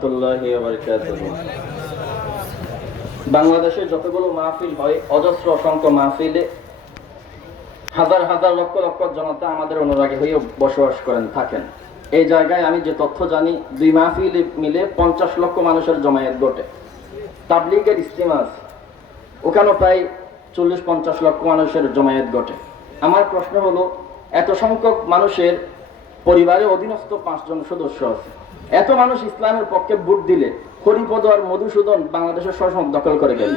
রাহমাতুল্লাহি ওয়া বারাকাতুহু। বাংলাদেশে যতগুলো মাহফিল হয়, অজস্র অসংখ্য মাহফিলে হাজার হাজার লক্ষ লক্ষ জনতা আমাদের অনুরাগী হয়ে বসবাস করেন থাকেন। এই জায়গায় আমি যে তথ্য জানি, 2 মাহফিল মিলে 50 লক্ষ মানুষের জমায়েত ঘটে। তাবলীগের ইজতিমা আছে, ওখানে প্রায় 40-50 লক্ষ মানুষের জমায়েত ঘটে। আমার প্রশ্ন হলো, এত সংখ্যক মানুষের পরিবারে অধীনস্থ 5 জন সদস্য আছে, এত মানুষ ইসলামের পক্ষে ভোট দিলে হরিপদ আর মধুসূদন বাংলাদেশের শাসন দখল করে গেল।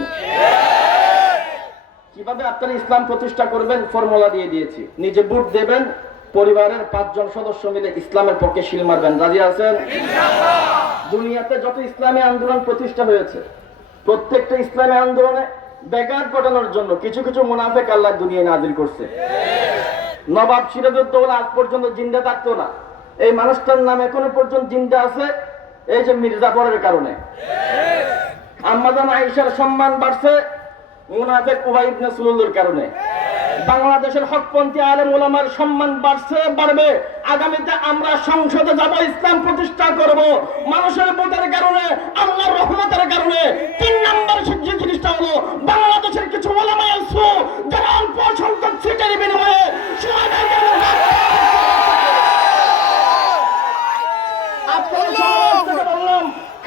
কিভাবে আপনারা ইসলাম প্রতিষ্ঠা করবেন? ফর্মুলা দিয়ে দিয়েছি, নিজে ভোট দেবেন, পরিবারের 5 জন সদস্য মিলে ইসলামের পক্ষে শিল মারবেন। রাজি আছেন? দুনিয়াতে যত ইসলামী আন্দোলন প্রতিষ্ঠা হয়েছে, প্রত্যেকটা ইসলামী আন্দোলনে ব্যাঘাত ঘটানোর জন্য কিছু কিছু মুনাফিক আল্লাহ দুনিয়ায় নাজিল করছে। নবাব সিরাজউদ্দৌলা আজ পর্যন্ত জিন্দা থাকতো না, এই মানুষটার নাম এখনো পর্যন্ত জিন্দা আছে এই যে মির্জাফরের কারণে। আম্মাজান আয়েশার সম্মান বাড়ছে মুনাফিক উবাই ইবনে সুলুলের কারণে। বাংলাদেশের হকপন্থী আলেম ওলামার সম্মান বাড়বে। আগামীতে আমরা সংসদে যাব, ইসলাম প্রতিষ্ঠা করব মানুষের ভোটের কারণে, আল্লাহর রহমতের কারণে। 3 নম্বর যে জিনিসটা হলো, বাংলাদেশের কিছু ওলামা আছে যারা অল্প সংখ্যক সিটের বিনিময়ে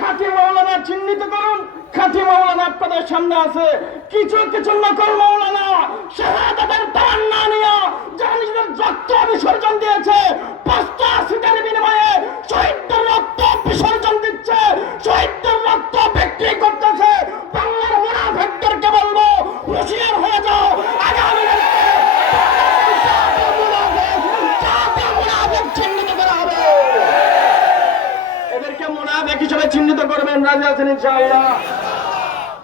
খাঁটি মাওলানা চিহ্নিত করুন। খাঁটি মাওলানা আপনাদের সামনে আছে, কিছু কিছু নকল মাওলানা শাহাদাতের তামান্না নিয়ে যারা নিজেদের রক্ত বিসর্জন দিয়েছে, 5টা সিটের বিনিময়ে শহীদদের রক্ত বিসর্জন দিচ্ছে, শহীদদের রক্ত বিক্রি করতেছে। বাংলার মুনাফিকদেরকে বলবো, হুঁশিয়ার হয়ে যাও। আগামী চিহ্নিত করা হবে, এদেরকে মুনাফিক হিসেবে চিহ্নিত করবেন। রাজি আছেন ইনশাআল্লাহ?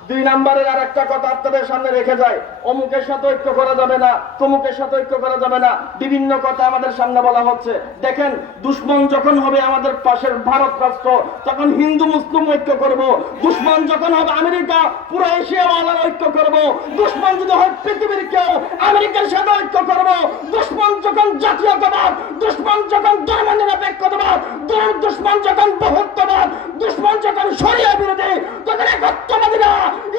2 নম্বরের আর একটা কথা আপনাদের সামনে রেখে যায়, অমুকের সাথে ঐক্য করা যাবে না, তমুকের সাথে ঐক্য করা যাবে না, বিভিন্ন কথা আমাদের সামনে বলা হচ্ছে। দেখেন, দুশ্মন যখন হবে আমাদের পাশের ভারত রাষ্ট্র, তখন হিন্দু মুসলিম ঐক্য করব। দুশ্মন যখন হবে আমেরিকা, পুরো এশিয়া ওয়ালার ঐক্য করব। দুশ্মন যদি হয় পৃথিবীর কেউ, আমেরিকার সাথে ঐক্য করব। দুশ্মন যখন জাতীয়তাবাদ, দুশ্মন যখন ধর্ম নিরপেক্ষতাবাদ, দুশ্মন যখন বহুত্ববাদ, দুশ্মন যখন শরিয়া বিরোধী, তখন একত্ববাদীরা,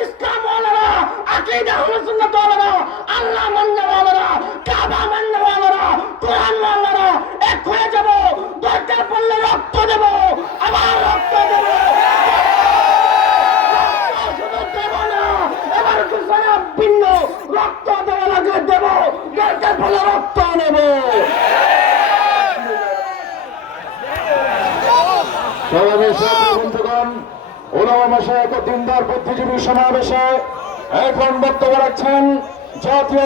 ইসলাম ওয়ালারা, আকীদা আহলে সুন্নাত ওয়ালারা, আল্লাহ মাননে ওয়ালারা, কাবা মাননে ওয়ালারা, কোরআন ওয়ালারা এক হয়ে যাব। দরকার পড়লে রক্ত দেব, আবার রক্ত দেব। এবার দুসরা ভিন্ন রক্ত দেওয়া লাগে, দেব, দরকার পড়লে রক্ত নেব। বন্ধুগণ, ওলামা মাশায়েখ ও দিনদার বুদ্ধিজীবী সমাবেশে এখন বক্তব্য রাখছেন জাতীয়